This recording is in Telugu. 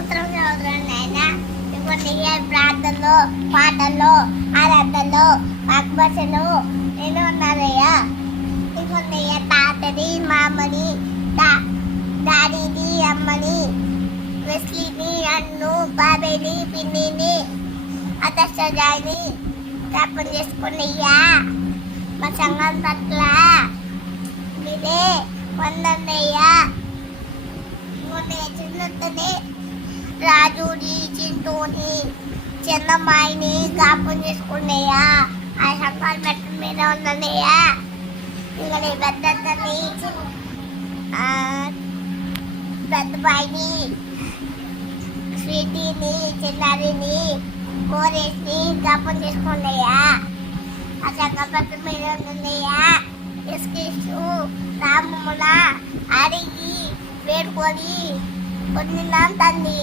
స్తోత్రం చదువుతున్నాను నాయన. ఇవన్నీ ప్రార్థనలో, పాటల్లో, ఆరాధనలో, వాగ్భాషలో నేను ఉన్నానయ్యా. ఇవన్నీ తాతని, మామని, డాడీని, అమ్మని, వెస్లీని, అన్ను, బాబాయ్ని, పిన్నిని, అతని జ్ఞాపకం చేసుకున్నయ్యా. మా సంఘం పట్ల మీరే వందన్నయ్యా. చిన్నతని రాజుని, చింటూని, చిన్నమ్మాయిని జ్ఞాపకం చేసుకున్నయ్యా. ఆ సంఘాలు పెట్ట మీద ఉన్నయ్యా. ఇంకా నీ పెద్దతని, పెద్ద బాయిని, స్వీటీని, చిన్నారిని, కోరేసిని జ్ఞాపకం చేసుకున్నయ్యా. ఆ సంఘం పెట్ట మీద ఉన్నయ్యా. ఇసుకేసు రామమున అడిగి వేడుకొని కొన్ని తండ్రి